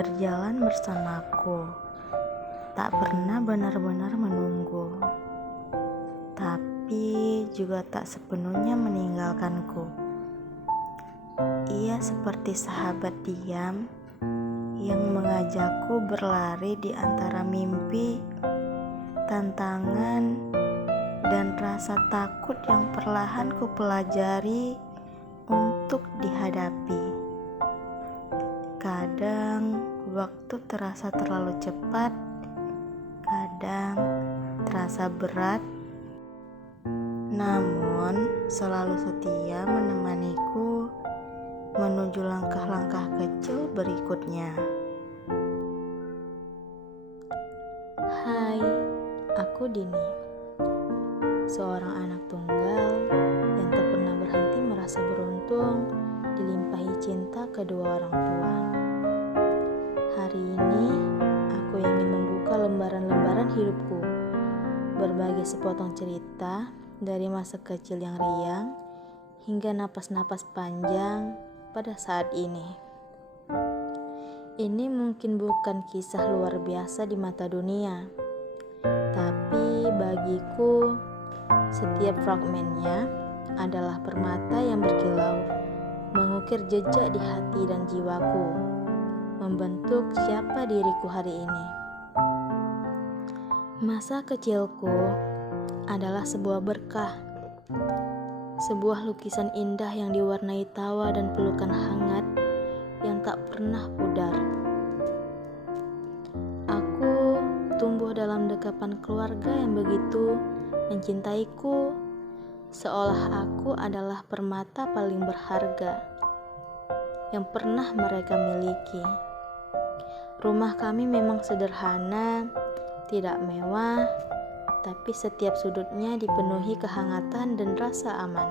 berjalan bersamaku, tak pernah benar-benar menunggu, tapi juga tak sepenuhnya meninggalkanku. Ia seperti sahabat diam yang mengajakku berlari di antara mimpi, tantangan, dan rasa takut yang perlahan ku pelajari untuk dihadapi. Kadang waktu terasa terlalu cepat, kadang terasa berat, namun selalu setia menemaniku menuju langkah-langkah kecil berikutnya. Hai, aku Dini, seorang anak tunggal yang tak pernah berhenti merasa beruntung dilimpahi cinta kedua orang tua. Hari ini aku ingin membuka lembaran-lembaran hidupku, berbagi sepotong cerita dari masa kecil yang riang hingga napas-napas panjang pada saat ini. Ini mungkin bukan kisah luar biasa di mata dunia, tapi bagiku setiap fragmennya adalah permata yang berkilau, mengukir jejak di hati dan jiwaku, membentuk siapa diriku hari ini. Masa kecilku adalah sebuah berkah, sebuah lukisan indah yang diwarnai tawa dan pelukan hangat yang tak pernah pudar. Aku tumbuh dalam dekapan keluarga yang begitu mencintaiku, seolah aku adalah permata paling berharga yang pernah mereka miliki. Rumah kami memang sederhana, tidak mewah, tapi setiap sudutnya dipenuhi kehangatan dan rasa aman.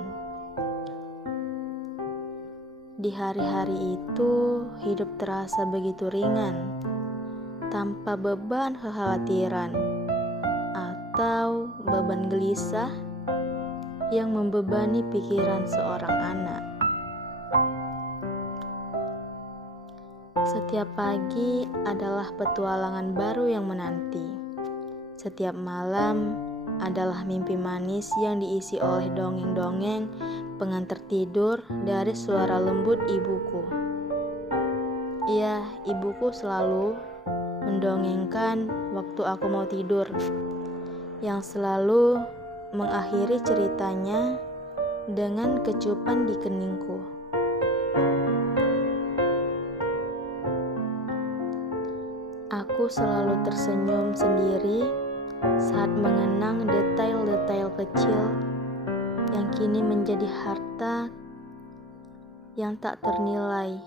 Di hari-hari itu, hidup terasa begitu ringan, tanpa beban kekhawatiran atau beban gelisah yang membebani pikiran seorang anak. Setiap pagi adalah petualangan baru yang menanti. Setiap malam adalah mimpi manis yang diisi oleh dongeng-dongeng pengantar tidur dari suara lembut ibuku. Iya, ibuku selalu mendongengkan waktu aku mau tidur, yang selalu mengakhiri ceritanya dengan kecupan di keningku. Aku selalu tersenyum sendiri saat mengenang detail-detail kecil yang kini menjadi harta yang tak ternilai.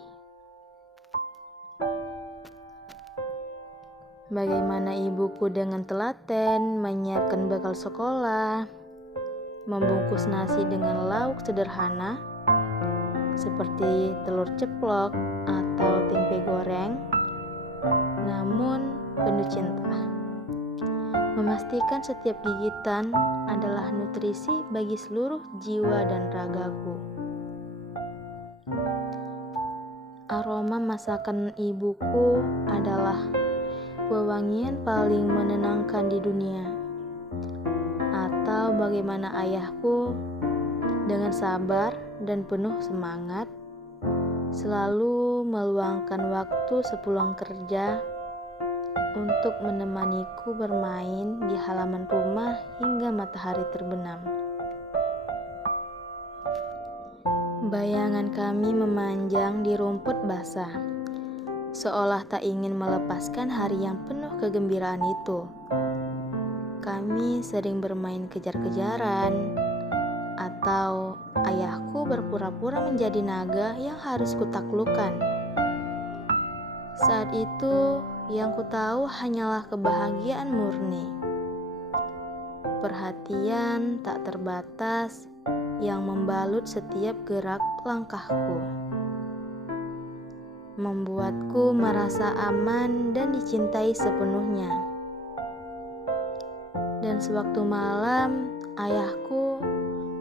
Bagaimana ibuku dengan telaten menyiapkan bekal sekolah, membungkus nasi dengan lauk sederhana seperti telur ceplok atau tempe goreng, namun penuh cinta. Memastikan setiap gigitan adalah nutrisi bagi seluruh jiwa dan ragaku. Aroma masakan ibuku adalah wewangian paling menenangkan di dunia. Atau bagaimana ayahku dengan sabar dan penuh semangat selalu meluangkan waktu sepulang kerja untuk menemaniku bermain di halaman rumah hingga matahari terbenam. Bayangan kami memanjang di rumput basah, seolah tak ingin melepaskan hari yang penuh kegembiraan itu. Kami sering bermain kejar-kejaran, atau ayahku berpura-pura menjadi naga yang harus kutaklukkan. Saat itu, yang ku tahu hanyalah kebahagiaan murni. Perhatian tak terbatas yang membalut setiap gerak langkahku, membuatku merasa aman dan dicintai sepenuhnya. Dan sewaktu malam, ayahku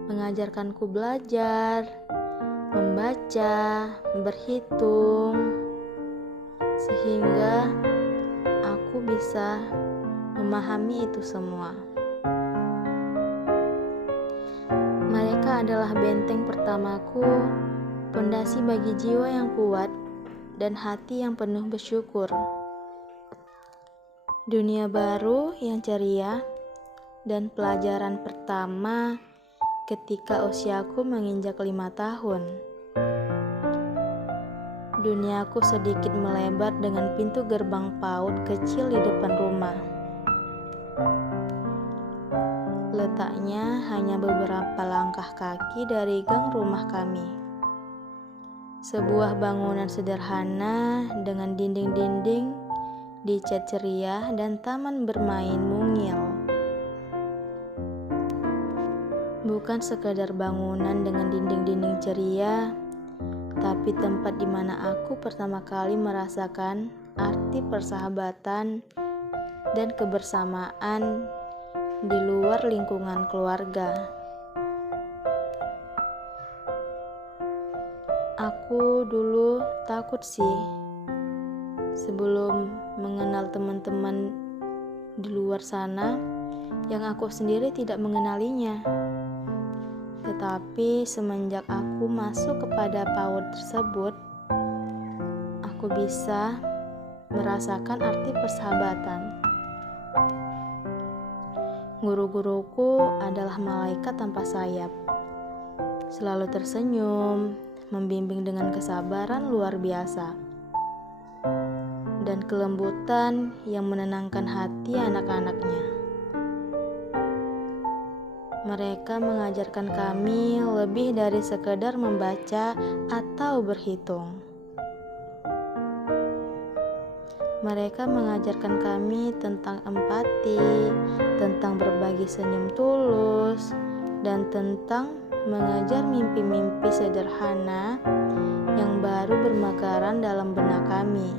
mengajarkanku belajar, membaca, berhitung, sehingga aku bisa memahami itu semua. Mereka adalah benteng pertamaku, pondasi bagi jiwa yang kuat dan hati yang penuh bersyukur. Dunia baru yang ceria dan pelajaran pertama ketika usiaku menginjak 5 tahun. Duniaku sedikit melebar dengan pintu gerbang PAUD kecil di depan rumah. Letaknya hanya beberapa langkah kaki dari gang rumah kami. Sebuah bangunan sederhana dengan dinding-dinding dicat ceria dan taman bermain mungil. Bukan sekadar bangunan dengan dinding-dinding ceria, tapi tempat di mana aku pertama kali merasakan arti persahabatan dan kebersamaan di luar lingkungan keluarga. Aku dulu takut sih sebelum mengenal teman-teman di luar sana yang aku sendiri tidak mengenalinya. Tetapi semenjak aku masuk kepada PAUD tersebut, aku bisa merasakan arti persahabatan. Guru-guruku adalah malaikat tanpa sayap, selalu tersenyum, membimbing dengan kesabaran luar biasa, dan kelembutan yang menenangkan hati anak-anaknya. Mereka mengajarkan kami lebih dari sekedar membaca atau berhitung. Mereka mengajarkan kami tentang empati, tentang berbagi senyum tulus, dan tentang mengejar mimpi-mimpi sederhana yang baru bermekaran dalam benak kami.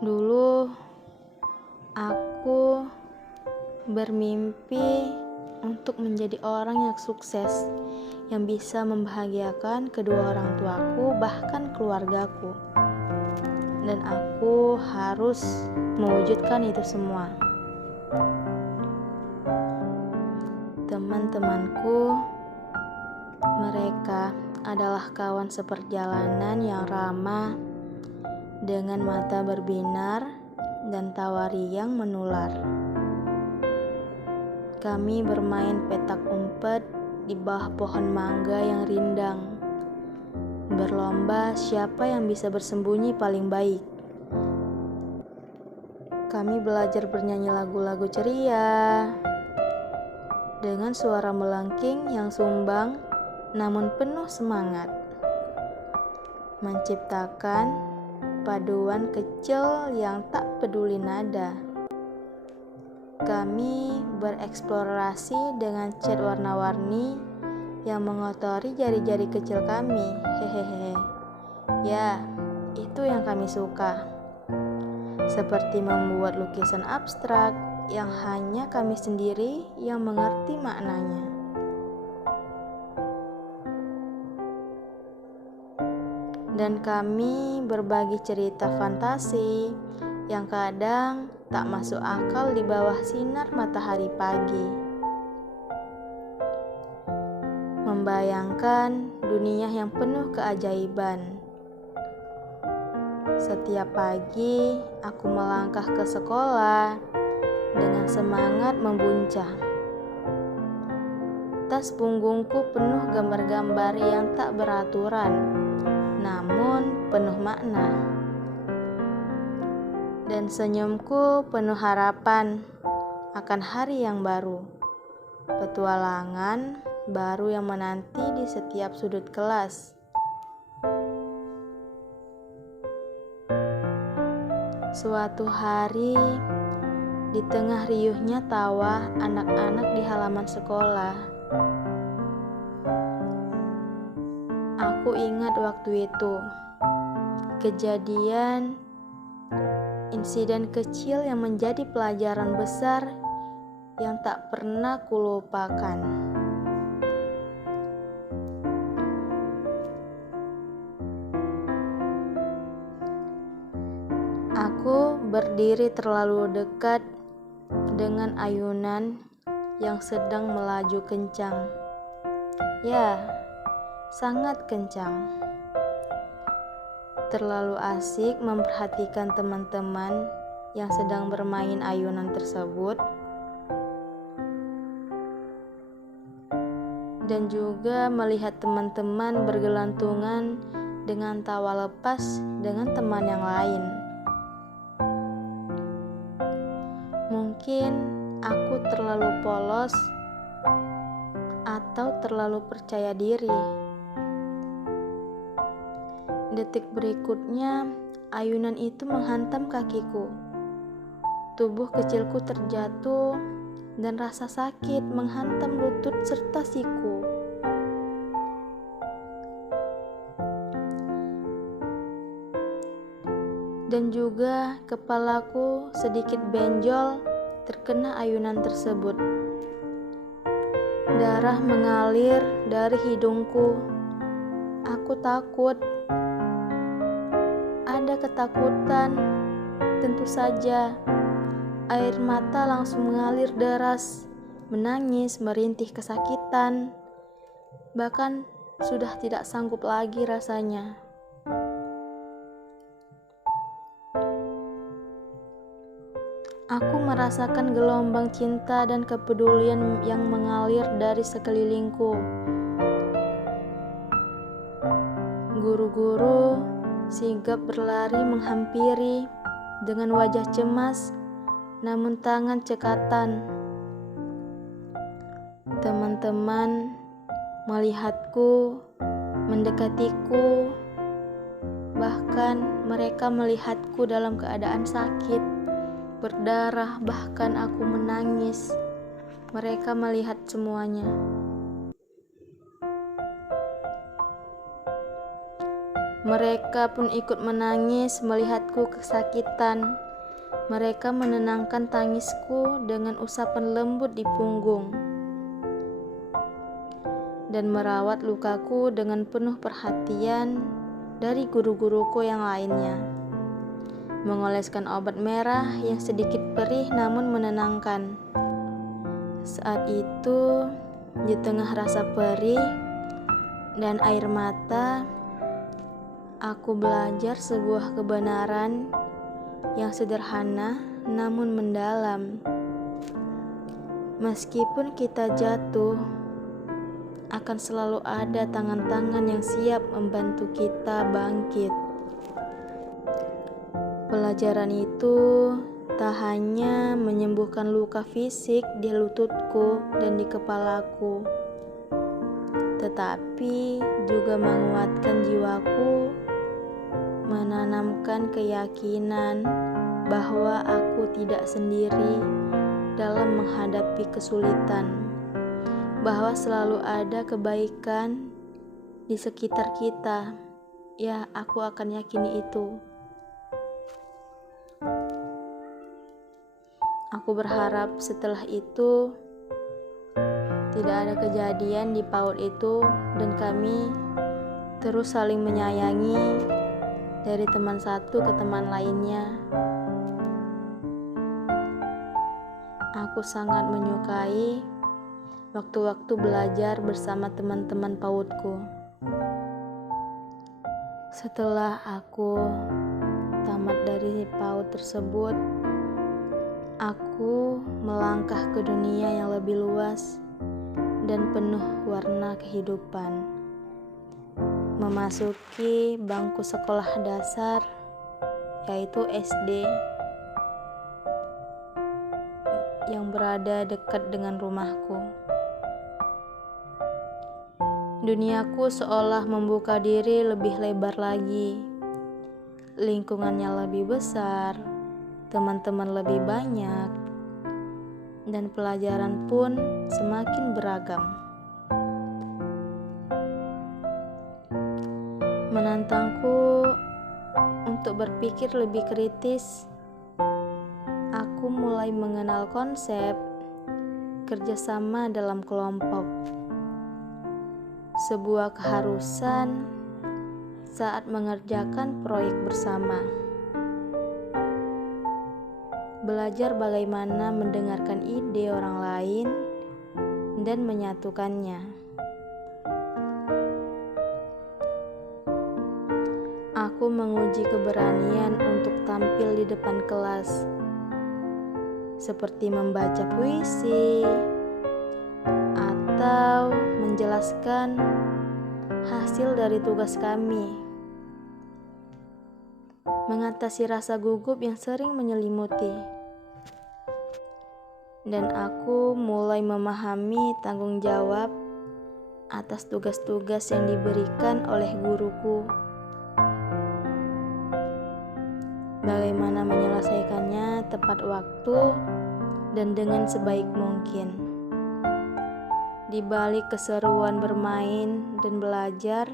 Dulu, aku bermimpi untuk menjadi orang yang sukses, yang bisa membahagiakan kedua orang tuaku, bahkan keluargaku. Dan aku harus mewujudkan itu semua. Teman-temanku, mereka adalah kawan seperjalanan yang ramah, dengan mata berbinar dan tawa riang menular. Kami bermain petak umpet di bawah pohon mangga yang rindang, berlomba siapa yang bisa bersembunyi paling baik. Kami belajar bernyanyi lagu-lagu ceria dengan suara melengking yang sumbang namun penuh semangat, menciptakan paduan kecil yang tak peduli nada. Kami bereksplorasi dengan cat warna-warni yang mengotori jari-jari kecil kami. Hehehe. Ya, itu yang kami suka. Seperti membuat lukisan abstrak yang hanya kami sendiri yang mengerti maknanya. Dan kami berbagi cerita fantasi yang kadang tak masuk akal di bawah sinar matahari pagi. Membayangkan dunia yang penuh keajaiban. Setiap pagi aku melangkah ke sekolah dengan semangat membuncah. Tas punggungku penuh gambar-gambar yang tak beraturan, namun penuh makna. Dan senyumku penuh harapan akan hari yang baru, petualangan baru yang menanti di setiap sudut kelas. Suatu hari, di tengah riuhnya tawa anak-anak di halaman sekolah, aku ingat waktu itu, kejadian insiden kecil yang menjadi pelajaran besar yang tak pernah kulupakan. berdiri terlalu dekat dengan ayunan yang sedang melaju kencang. Ya, sangat kencang. Terlalu asik memperhatikan teman-teman yang sedang bermain ayunan tersebut, dan juga melihat teman-teman bergelantungan dengan tawa lepas dengan teman yang lain. Mungkin aku terlalu polos atau terlalu percaya diri. Detik berikutnya, ayunan itu menghantam kakiku. Tubuh kecilku terjatuh dan rasa sakit menghantam lutut serta siku. Dan juga kepalaku sedikit benjol terkena ayunan tersebut. Darah mengalir dari hidungku. Aku takut. Ada ketakutan, tentu saja. Air mata langsung mengalir deras, menangis, merintih kesakitan. Bahkan sudah tidak sanggup lagi rasanya. Aku merasakan gelombang cinta dan kepedulian yang mengalir dari sekelilingku. Guru-guru sigap berlari menghampiri dengan wajah cemas, namun tangan cekatan. Teman-teman melihatku, mendekatiku, bahkan mereka melihatku dalam keadaan sakit, berdarah, bahkan aku menangis. Mereka melihat semuanya. Mereka pun ikut menangis melihatku kesakitan. Mereka menenangkan tangisku dengan usapan lembut di punggung dan merawat lukaku dengan penuh perhatian dari guru-guruku yang lainnya. Mengoleskan obat merah yang sedikit perih namun menenangkan. Saat itu, di tengah rasa perih dan air mata, aku belajar sebuah kebenaran yang sederhana namun mendalam. Meskipun kita jatuh, akan selalu ada tangan-tangan yang siap membantu kita bangkit. Pelajaran itu tak hanya menyembuhkan luka fisik di lututku dan di kepalaku, tetapi juga menguatkan jiwaku, menanamkan keyakinan bahwa aku tidak sendiri dalam menghadapi kesulitan, bahwa selalu ada kebaikan di sekitar kita. Ya, aku akan yakini itu. Aku berharap setelah itu tidak ada kejadian di PAUD itu dan kami terus saling menyayangi dari teman satu ke teman lainnya. Aku sangat menyukai waktu-waktu belajar bersama teman-teman PAUDku. Setelah aku tamat dari PAUD tersebut, aku melangkah ke dunia yang lebih luas dan penuh warna kehidupan. Memasuki bangku sekolah dasar, yaitu SD, yang berada dekat dengan rumahku. Duniaku seolah membuka diri lebih lebar lagi. Lingkungannya lebih besar, teman-teman lebih banyak, dan pelajaran pun semakin beragam. Menantangku untuk berpikir lebih kritis. Aku mulai mengenal konsep kerjasama dalam kelompok, sebuah keharusan saat mengerjakan proyek bersama. belajar bagaimana mendengarkan ide orang lain dan menyatukannya. Aku menguji keberanian untuk tampil di depan kelas, seperti membaca puisi atau menjelaskan hasil dari tugas kami, mengatasi rasa gugup yang sering menyelimuti. Dan aku mulai memahami tanggung jawab atas tugas-tugas yang diberikan oleh guruku. Bagaimana menyelesaikannya tepat waktu dan dengan sebaik mungkin. Di balik keseruan bermain dan belajar,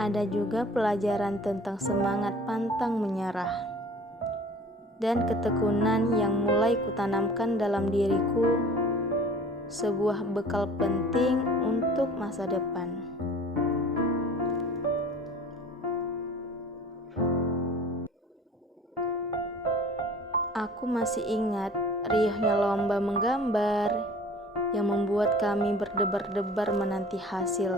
ada juga pelajaran tentang semangat pantang menyerah dan ketekunan yang mulai kutanamkan dalam diriku, sebuah bekal penting untuk masa depan. Aku masih ingat riuhnya lomba menggambar yang membuat kami berdebar-debar menanti hasil,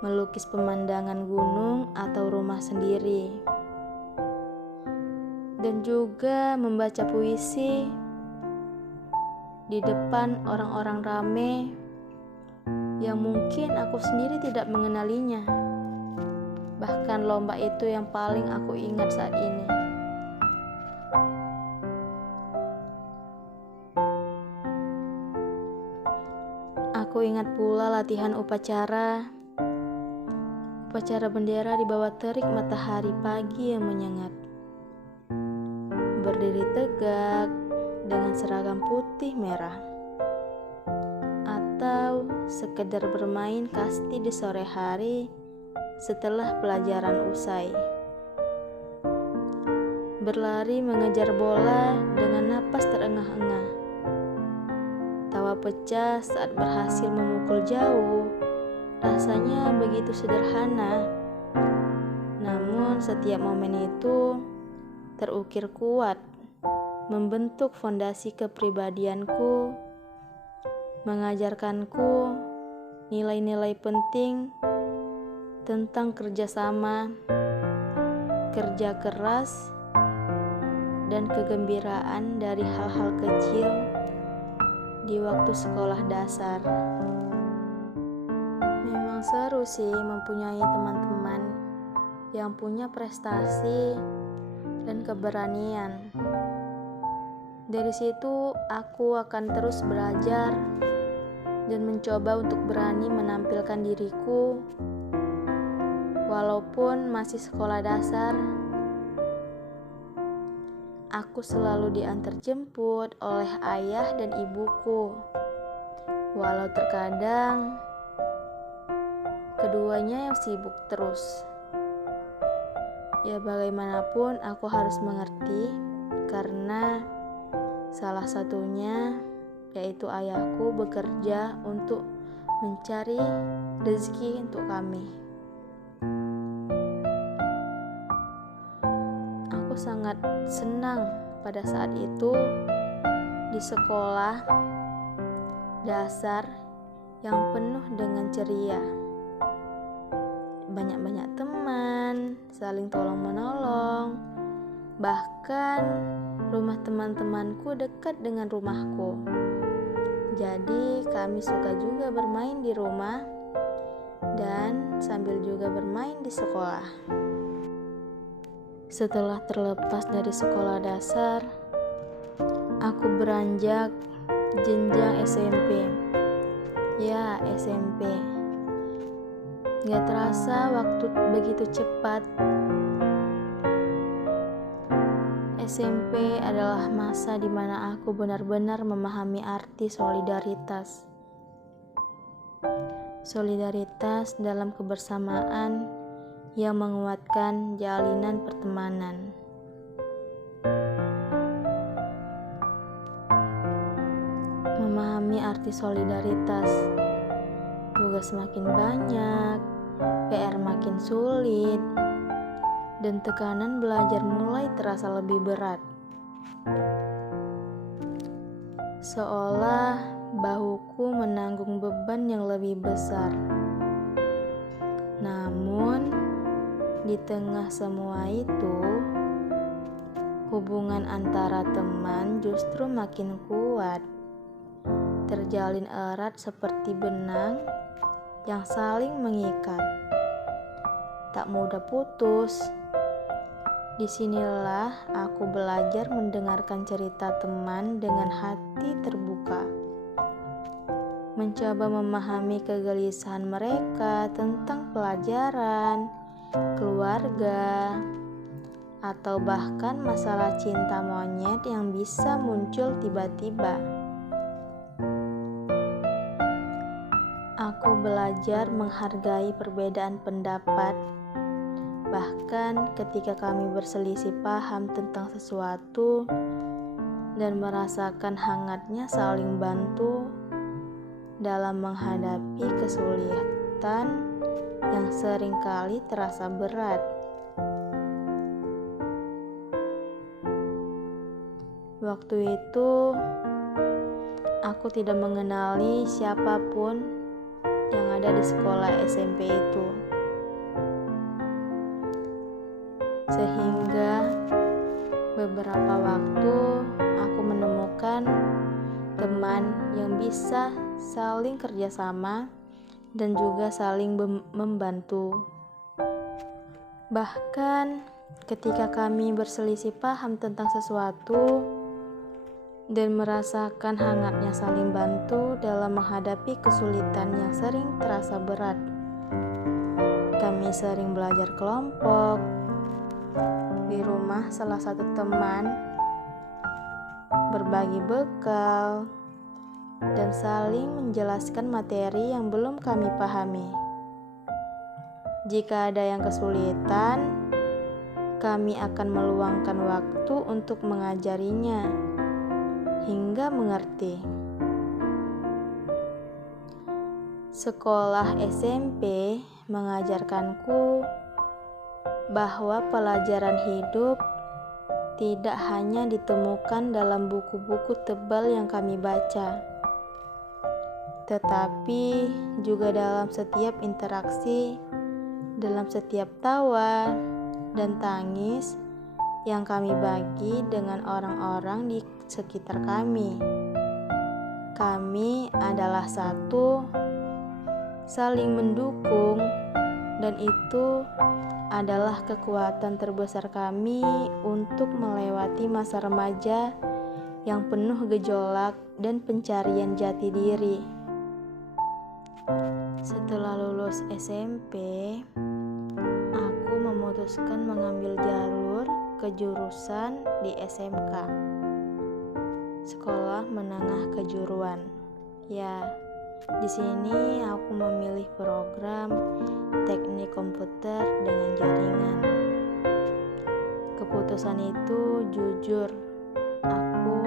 melukis pemandangan gunung atau rumah sendiri, dan juga membaca puisi di depan orang-orang rame yang mungkin aku sendiri tidak mengenalinya. Bahkan lomba itu yang paling aku ingat saat ini. Aku ingat pula latihan upacara bendera di bawah terik matahari pagi yang menyengat. Berdiri tegak dengan seragam putih merah, atau sekedar bermain kasti di sore hari setelah pelajaran usai. Berlari mengejar bola dengan napas terengah-engah. Tawa pecah saat berhasil memukul jauh. Rasanya begitu sederhana, namun setiap momen itu terukir kuat, membentuk fondasi kepribadianku, mengajarkanku nilai-nilai penting tentang kerjasama, kerja keras, dan kegembiraan dari hal-hal kecil di waktu sekolah dasar. Memang seru sih mempunyai teman-teman yang punya prestasi dan keberanian. Dari situ aku akan terus belajar dan mencoba untuk berani menampilkan diriku walaupun masih sekolah dasar. Aku selalu diantar jemput oleh ayah dan ibuku, walau terkadang keduanya yang sibuk terus. Ya bagaimanapun aku harus mengerti, karena salah satunya yaitu ayahku bekerja untuk mencari rezeki untuk kami. Aku sangat senang pada saat itu di sekolah dasar yang penuh dengan ceria. Banyak-banyak teman, saling tolong-menolong. Bahkan rumah teman-temanku dekat dengan rumahku. Jadi kami suka juga bermain di rumah dan sambil juga bermain di sekolah. Setelah terlepas dari sekolah dasar, aku beranjak jenjang SMP. Ya, SMP. Gak terasa waktu begitu cepat. SMP adalah masa di mana aku benar-benar memahami arti solidaritas. Solidaritas dalam kebersamaan yang menguatkan jalinan pertemanan. Memahami arti solidaritas, tugas makin banyak, PR makin sulit, dan tekanan belajar mulai terasa lebih berat. Seolah bahuku menanggung beban yang lebih besar. Namun, di tengah semua itu, hubungan antara teman justru makin kuat, terjalin erat seperti benang yang saling mengikat, tak mudah putus. Disinilah aku belajar mendengarkan cerita teman dengan hati terbuka, mencoba memahami kegelisahan mereka tentang pelajaran, keluarga, atau bahkan masalah cinta monyet yang bisa muncul tiba-tiba. Aku belajar menghargai perbedaan pendapat, bahkan ketika kami berselisih paham tentang sesuatu, dan merasakan hangatnya saling bantu dalam menghadapi kesulitan yang seringkali terasa berat. Waktu itu, aku tidak mengenali siapapun yang ada di sekolah SMP itu. Sehingga beberapa waktu aku menemukan teman yang bisa saling kerjasama dan juga saling membantu. Bahkan ketika kami berselisih paham tentang sesuatu dan merasakan hangatnya saling bantu dalam menghadapi kesulitan yang sering terasa berat. Kami sering belajar kelompok di rumah salah satu teman, berbagi bekal, dan saling menjelaskan materi yang belum kami pahami. Jika ada yang kesulitan, kami akan meluangkan waktu untuk mengajarinya hingga mengerti. Sekolah SMP mengajarkanku bahwa pelajaran hidup tidak hanya ditemukan dalam buku-buku tebal yang kami baca, tetapi juga dalam setiap interaksi, dalam setiap tawa dan tangis yang kami bagi dengan orang-orang di sekitar kami. Kami adalah satu, saling mendukung, dan itu adalah kekuatan terbesar kami untuk melewati masa remaja yang penuh gejolak dan pencarian jati diri. Setelah lulus SMP, aku memutuskan mengambil jalur kejurusan di SMK, Sekolah Menengah Kejuruan. Ya, di sini aku memilih program teknik komputer dengan jaringan. Keputusan itu jujur, aku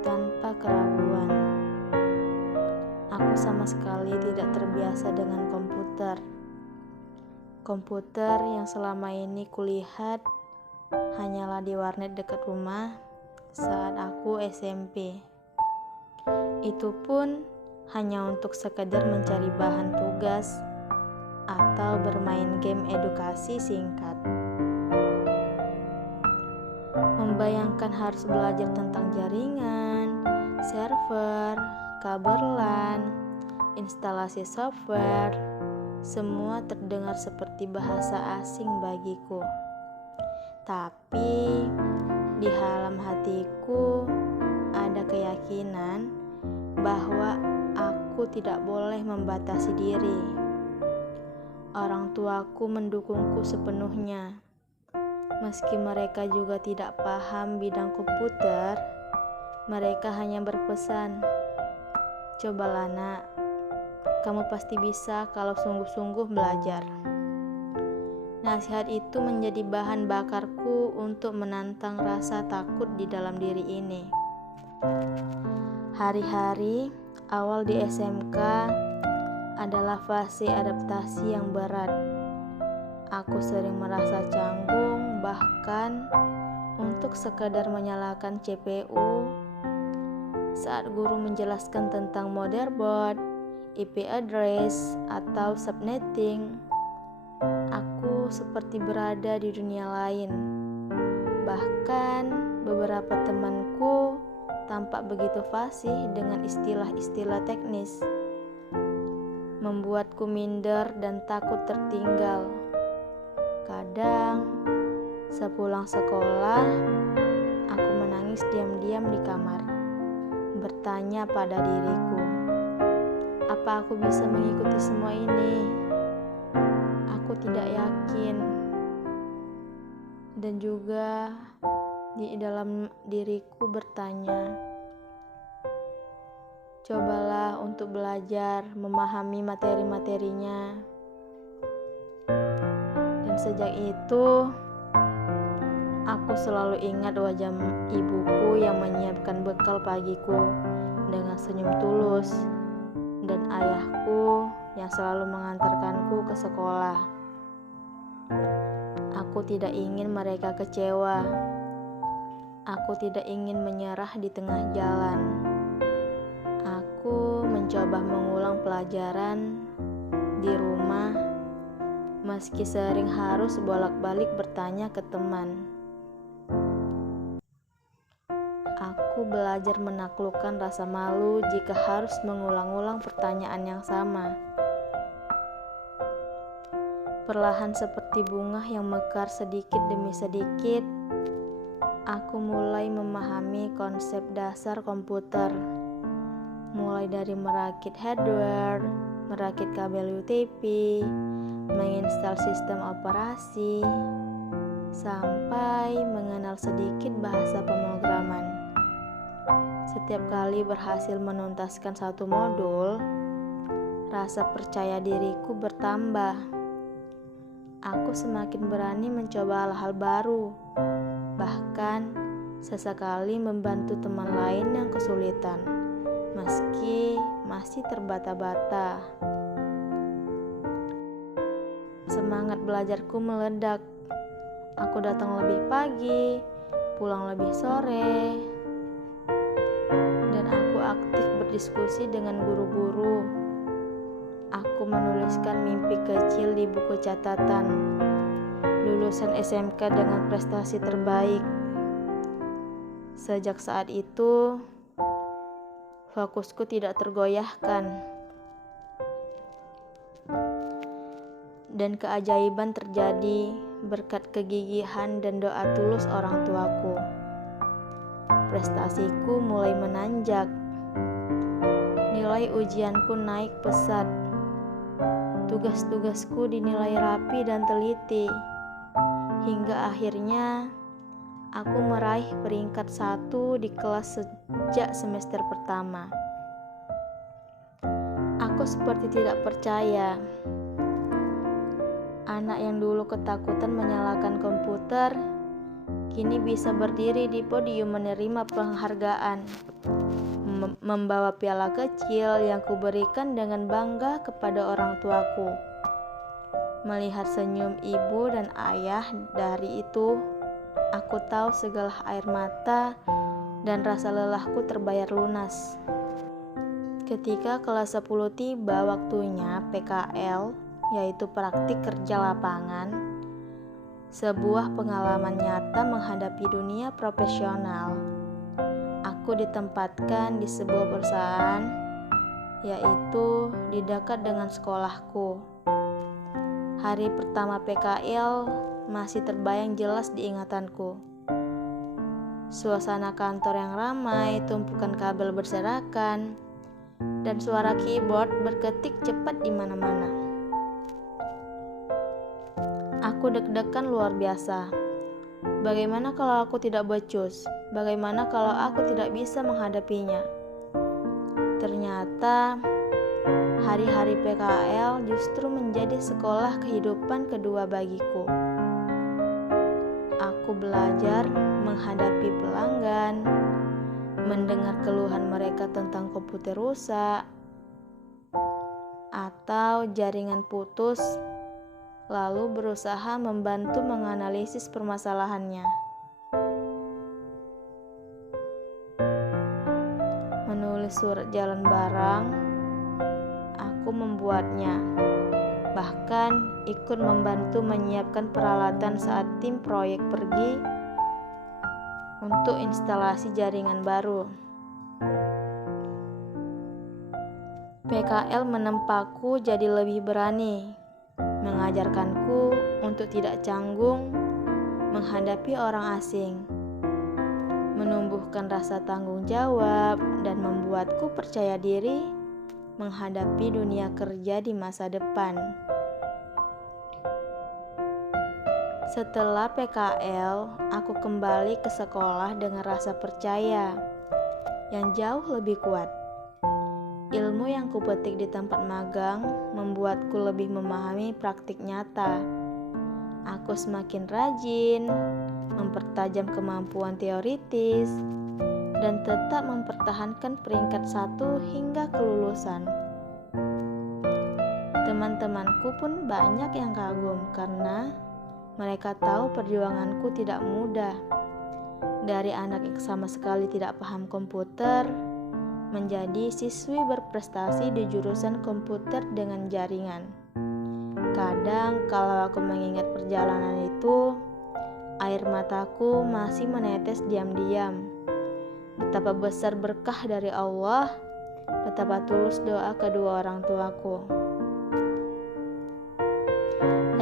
tanpa keraguan. Aku sama sekali tidak terbiasa dengan komputer. Komputer yang selama ini kulihat hanyalah di warnet dekat rumah saat aku SMP. Itu pun hanya untuk sekedar mencari bahan tugas atau bermain game edukasi singkat. Membayangkan harus belajar tentang jaringan, server, kabel LAN, instalasi software, semua terdengar seperti bahasa asing bagiku. Tapi di dalam hatiku ada keyakinan bahwa aku tidak boleh membatasi diri. Orang tuaku mendukungku sepenuhnya. Meski mereka juga tidak paham bidang komputer, mereka hanya berpesan, "Cobalah nak, kamu pasti bisa kalau sungguh-sungguh belajar." Nasihat itu menjadi bahan bakarku untuk menantang rasa takut di dalam diri ini. Hari-hari awal di SMK adalah fase adaptasi yang berat. Aku sering merasa canggung, bahkan untuk sekadar menyalakan CPU saat guru menjelaskan tentang motherboard, IP address, atau subnetting. Aku seperti berada di dunia lain. Bahkan beberapa temanku tampak begitu fasih dengan istilah-istilah teknis, membuatku minder dan takut tertinggal. Kadang sepulang sekolah, aku menangis diam-diam di kamar, bertanya pada diriku, apa aku bisa mengikuti semua ini? Aku tidak yakin. Dan juga di dalam diriku bertanya, cobalah untuk belajar memahami materi-materinya. Dan sejak itu, aku selalu ingat wajah ibuku yang menyiapkan bekal pagiku dengan senyum tulus, dan ayahku yang selalu mengantarkanku ke sekolah. Aku tidak ingin mereka kecewa. Aku tidak ingin menyerah di tengah jalan. Aku mencoba mengulang pelajaran di rumah, meski sering harus bolak-balik bertanya ke teman. Aku belajar menaklukkan rasa malu jika harus mengulang-ulang pertanyaan yang sama. Perlahan seperti bunga yang mekar sedikit demi sedikit, aku mulai memahami konsep dasar komputer. Mulai dari merakit hardware, merakit kabel UTP, menginstal sistem operasi, sampai mengenal sedikit bahasa pemrograman. Setiap kali berhasil menuntaskan satu modul, rasa percaya diriku bertambah. Aku semakin berani mencoba hal-hal baru, bahkan sesekali membantu teman lain yang kesulitan, meski masih terbata-bata. Semangat belajarku meledak. Aku datang lebih pagi, pulang lebih sore, dan aku aktif berdiskusi dengan guru-guru. Aku menuliskan mimpi kecil di buku catatan, lulusan SMK dengan prestasi terbaik. Sejak saat itu, fokusku tidak tergoyahkan. Dan keajaiban terjadi berkat kegigihan dan doa tulus orang tuaku. Prestasiku mulai menanjak. Nilai ujianku naik pesat. Tugas-tugasku dinilai rapi dan teliti, hingga akhirnya aku meraih peringkat 1 di kelas sejak semester pertama. Aku seperti tidak percaya. Anak yang dulu ketakutan menyalakan komputer, kini bisa berdiri di podium menerima penghargaan, membawa piala kecil yang kuberikan dengan bangga kepada orang tuaku. Melihat senyum ibu dan ayah, dari itu aku tahu segala air mata dan rasa lelahku terbayar lunas. Ketika kelas 10 tiba waktunya PKL, yaitu praktik kerja lapangan, sebuah pengalaman nyata menghadapi dunia profesional. Aku ditempatkan di sebuah perusahaan, yaitu di dekat dengan sekolahku. Hari pertama PKL masih terbayang jelas di ingatanku. Suasana kantor yang ramai, tumpukan kabel berserakan, dan suara keyboard berketik cepat di mana-mana. Aku deg-degan luar biasa. Bagaimana kalau aku tidak becus? Bagaimana kalau aku tidak bisa menghadapinya? Ternyata hari-hari PKL justru menjadi sekolah kehidupan kedua bagiku. Aku belajar menghadapi pelanggan, mendengar keluhan mereka tentang komputer rusak atau jaringan putus, lalu berusaha membantu menganalisis permasalahannya. menulis surat jalan bareng, aku membuatnya. Bahkan ikut membantu menyiapkan peralatan saat tim proyek pergi untuk instalasi jaringan baru. PKL menempatku jadi lebih berani, mengajarkanku untuk tidak canggung menghadapi orang asing, menumbuhkan rasa tanggung jawab, dan membuatku percaya diri menghadapi dunia kerja di masa depan. Setelah PKL, aku kembali ke sekolah dengan rasa percaya yang jauh lebih kuat. Ilmu yang kupetik di tempat magang membuatku lebih memahami praktik nyata. Aku semakin rajin, mempertajam kemampuan teoritis, dan tetap mempertahankan peringkat 1 hingga kelulusan. Teman-temanku pun banyak yang kagum karena mereka tahu perjuanganku tidak mudah. Dari anak yang sama sekali tidak paham komputer, menjadi siswi berprestasi di jurusan komputer dengan jaringan. Kadang kalau aku mengingat perjalanan itu, air mataku masih menetes diam-diam. Betapa besar berkah dari Allah, betapa tulus doa kedua orang tuaku.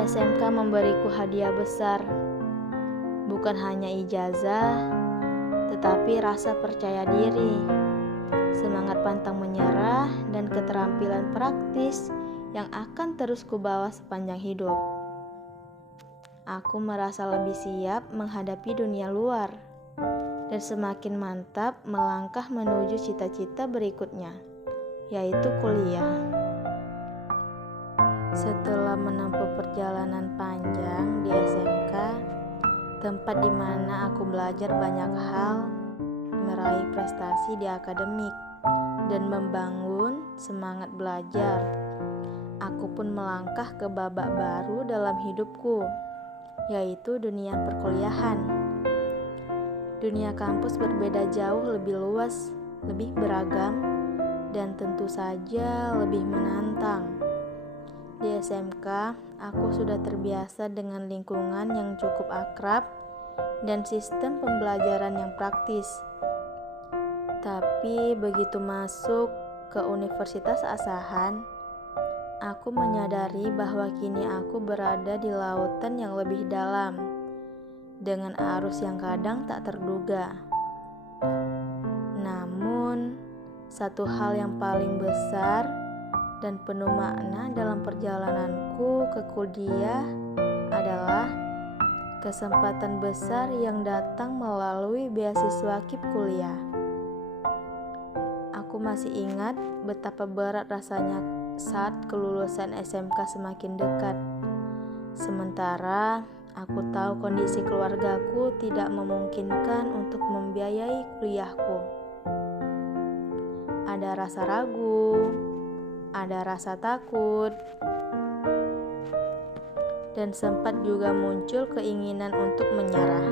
SMK memberiku hadiah besar, bukan hanya ijazah, tetapi rasa percaya diri, semangat pantang menyerah, dan keterampilan praktis yang akan terus kubawa sepanjang hidup. Aku merasa lebih siap menghadapi dunia luar dan semakin mantap melangkah menuju cita-cita berikutnya, yaitu kuliah. Setelah menempuh perjalanan panjang di SMK, tempat di mana aku belajar banyak hal, meraih prestasi di akademik, dan membangun semangat belajar, aku pun melangkah ke babak baru dalam hidupku, yaitu dunia perkuliahan. Dunia kampus berbeda jauh lebih luas, lebih beragam, dan tentu saja lebih menantang. Di SMK, aku sudah terbiasa dengan lingkungan yang cukup akrab dan sistem pembelajaran yang praktis. Tapi begitu masuk ke Universitas Asahan, aku menyadari bahwa kini aku berada di lautan yang lebih dalam, dengan arus yang kadang tak terduga. Namun, satu hal yang paling besar dan penuh makna dalam perjalananku ke kuliah adalah kesempatan besar yang datang melalui beasiswa KIP kuliah. Aku masih ingat betapa berat rasanya saat kelulusan SMK semakin dekat. Sementara aku tahu kondisi keluargaku tidak memungkinkan untuk membiayai kuliahku. Ada rasa ragu, ada rasa takut, dan sempat juga muncul keinginan untuk menyerah.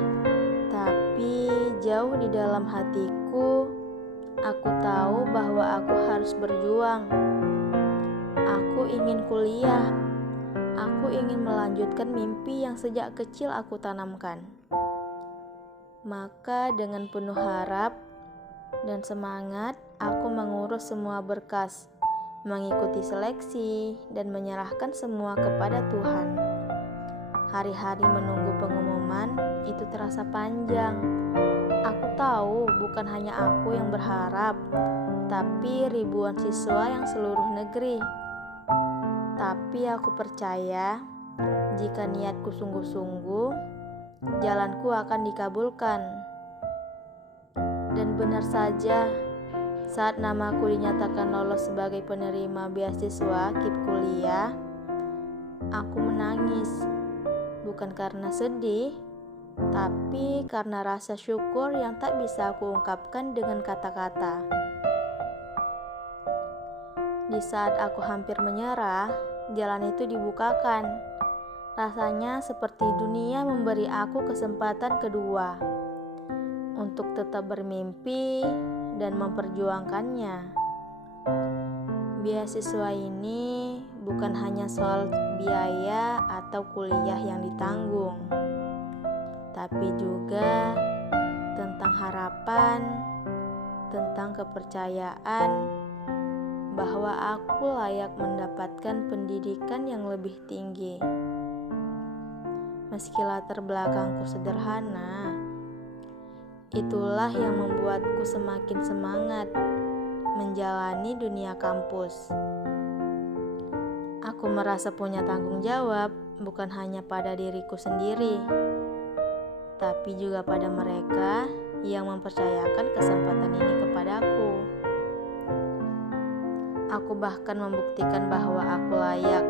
Tapi jauh di dalam hatiku, aku tahu bahwa aku harus berjuang. Aku ingin kuliah. Aku ingin melanjutkan mimpi yang sejak kecil aku tanamkan. Maka dengan penuh harap dan semangat, aku mengurus semua berkas, mengikuti seleksi, dan menyerahkan semua kepada Tuhan. Hari-hari menunggu pengumuman itu terasa panjang. Aku tahu bukan hanya aku yang berharap, tapi ribuan siswa yang seluruh negeri. Tapi aku percaya, jika niatku sungguh-sungguh, jalanku akan dikabulkan. Dan benar saja, saat namaku dinyatakan lolos sebagai penerima beasiswa KIP kuliah, aku menangis. Bukan karena sedih, tapi karena rasa syukur yang tak bisa aku ungkapkan dengan kata-kata. Di saat aku hampir menyerah, jalan itu dibukakan. Rasanya seperti dunia memberi aku kesempatan kedua untuk tetap bermimpi dan memperjuangkannya. Beasiswa ini bukan hanya soal biaya atau kuliah yang ditanggung, tapi juga tentang harapan, tentang kepercayaan bahwa aku layak mendapatkan pendidikan yang lebih tinggi. Meski latar belakangku sederhana, itulah yang membuatku semakin semangat menjalani dunia kampus. Aku merasa punya tanggung jawab bukan hanya pada diriku sendiri, tapi juga pada mereka yang mempercayakan kesempatan ini kepadaku. Aku bahkan membuktikan bahwa aku layak,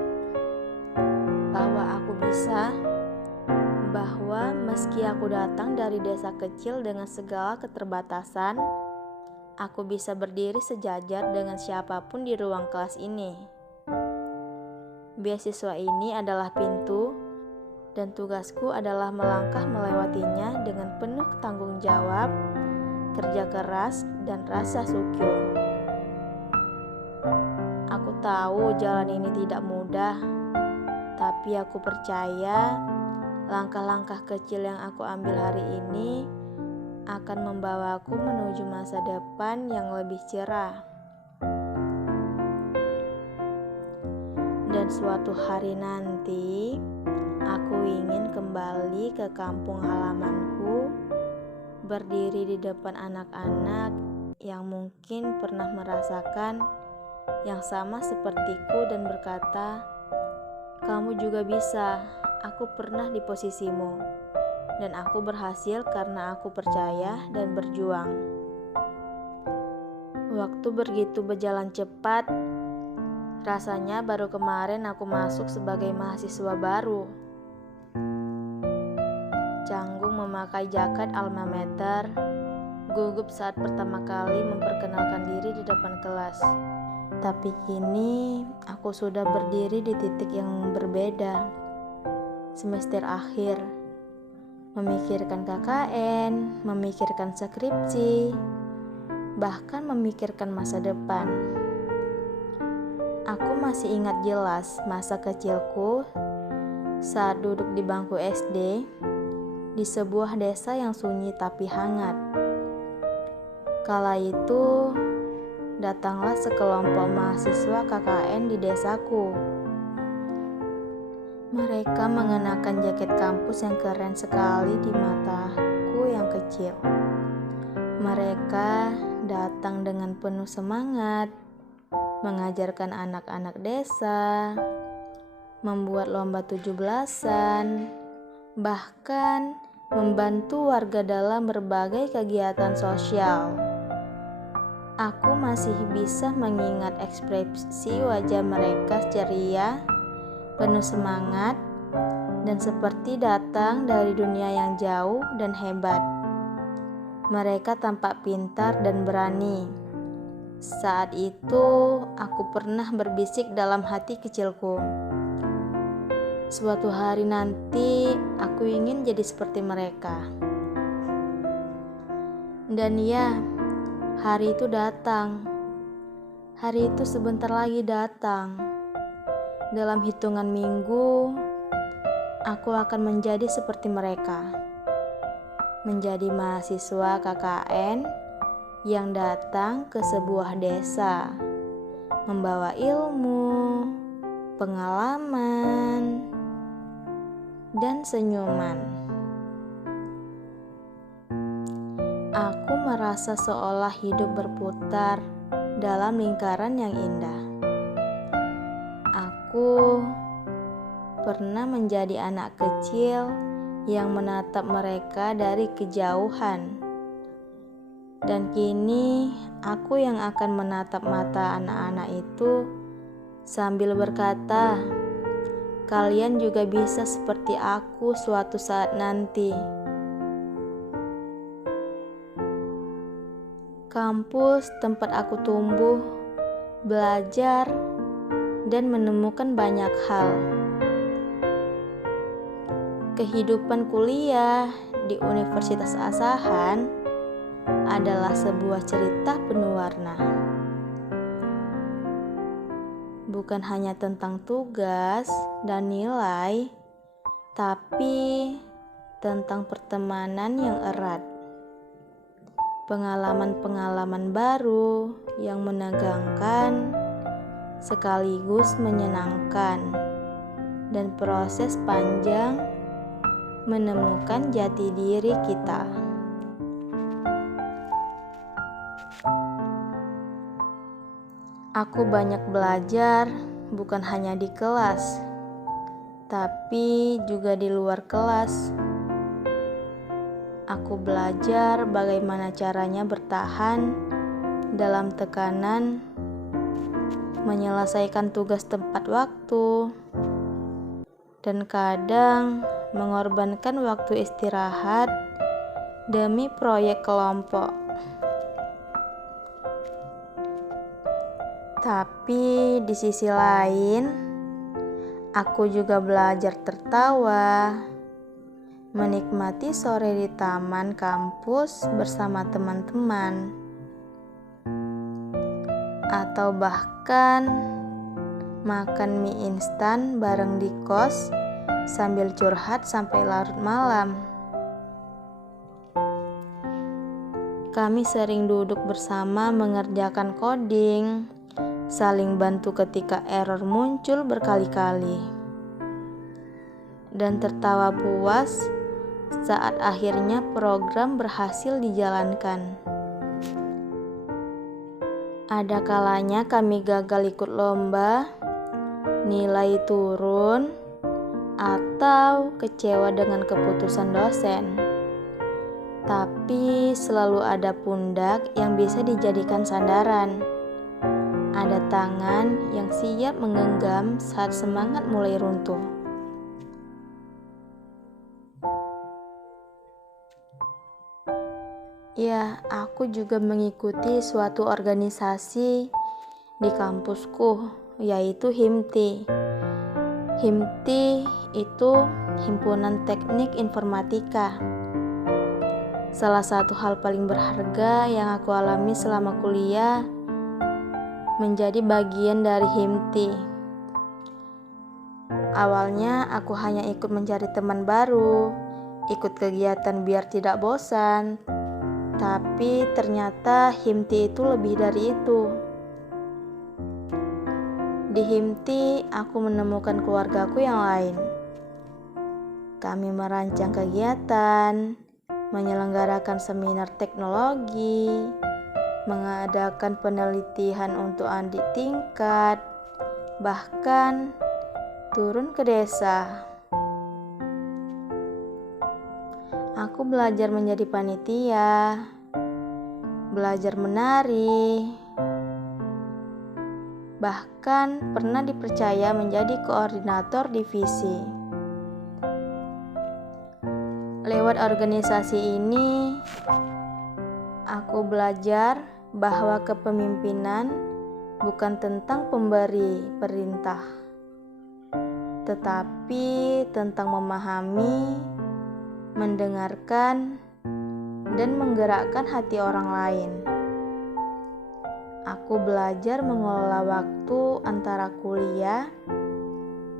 bahwa aku bisa, bahwa meski aku datang dari desa kecil dengan segala keterbatasan, aku bisa berdiri sejajar dengan siapapun di ruang kelas ini. Beasiswa ini adalah pintu, dan tugasku adalah melangkah melewatinya dengan penuh tanggung jawab, kerja keras, dan rasa syukur. Aku tahu jalan ini tidak mudah, tapi aku percaya langkah-langkah kecil yang aku ambil hari ini akan membawaku menuju masa depan yang lebih cerah. Dan suatu hari nanti, aku ingin kembali ke kampung halamanku, berdiri di depan anak-anak yang mungkin pernah merasakan yang sama sepertiku dan berkata, "Kamu juga bisa, aku pernah di posisimu, dan aku berhasil karena aku percaya dan berjuang." Waktu begitu berjalan cepat. Rasanya baru kemarin aku masuk sebagai mahasiswa baru. Canggung memakai jaket alma mater, gugup saat pertama kali memperkenalkan diri di depan kelas. Tapi kini aku sudah berdiri di titik yang berbeda. Semester akhir, memikirkan KKN, memikirkan skripsi, bahkan memikirkan masa depan. Aku masih ingat jelas masa kecilku saat duduk di bangku SD di sebuah desa yang sunyi tapi hangat. Kala itu datanglah sekelompok mahasiswa KKN di desaku. Mereka mengenakan jaket kampus yang keren sekali di mataku yang kecil. Mereka datang dengan penuh semangat, mengajarkan anak-anak desa, membuat lomba 17-an, bahkan membantu warga dalam berbagai kegiatan sosial. Aku masih bisa mengingat ekspresi wajah mereka ceria, penuh semangat, dan seperti datang dari dunia yang jauh dan hebat. Mereka tampak pintar dan berani. Saat itu, aku pernah berbisik dalam hati kecilku, suatu hari nanti aku ingin jadi seperti mereka. Dan ya, hari itu datang. Hari itu sebentar lagi datang. Dalam hitungan minggu, aku akan menjadi seperti mereka. Menjadi mahasiswa KKN yang datang ke sebuah desa, membawa ilmu, pengalaman, dan senyuman. Aku merasa seolah hidup berputar dalam lingkaran yang indah. Aku pernah menjadi anak kecil yang menatap mereka dari kejauhan. Dan kini aku yang akan menatap mata anak-anak itu sambil berkata, kalian juga bisa seperti aku suatu saat nanti. Kampus tempat aku tumbuh, belajar, dan menemukan banyak hal. Kehidupan kuliah di Universitas Asahan adalah sebuah cerita penuh warna. Bukan hanya tentang tugas dan nilai, tapi tentang pertemanan yang erat. Pengalaman-pengalaman baru yang menegangkan sekaligus menyenangkan, dan proses panjang menemukan jati diri kita. Aku banyak belajar, bukan hanya di kelas, tapi juga di luar kelas. Aku belajar bagaimana caranya bertahan dalam tekanan, menyelesaikan tugas tepat waktu, dan kadang mengorbankan waktu istirahat demi proyek kelompok. Tapi di sisi lain, aku juga belajar tertawa, menikmati sore di taman kampus bersama teman-teman, atau bahkan makan mie instan bareng di kos sambil curhat sampai larut malam. Kami sering duduk bersama mengerjakan coding, saling bantu ketika error muncul berkali-kali, dan tertawa puas saat akhirnya program berhasil dijalankan. Ada kalanya kami gagal ikut lomba, nilai turun, atau kecewa dengan keputusan dosen. Tapi selalu ada pundak yang bisa dijadikan sandaran. Ada tangan yang siap menggenggam saat semangat mulai runtuh. Ya, aku juga mengikuti suatu organisasi di kampusku, yaitu HIMTI. HIMTI itu Himpunan Teknik Informatika. Salah satu hal paling berharga yang aku alami selama kuliah menjadi bagian dari HIMTI. Awalnya aku hanya ikut mencari teman baru, ikut kegiatan biar tidak bosan. Tapi ternyata HIMTI itu lebih dari itu. Di HIMTI aku menemukan keluargaku yang lain. Kami merancang kegiatan, menyelenggarakan seminar teknologi, mengadakan penelitian untuk adik tingkat, bahkan turun ke desa. Aku belajar menjadi panitia, belajar menari, bahkan pernah dipercaya menjadi koordinator divisi. Lewat organisasi ini, aku belajar bahwa kepemimpinan bukan tentang pemberi perintah, tetapi tentang memahami, mendengarkan, dan menggerakkan hati orang lain. Aku belajar mengelola waktu antara kuliah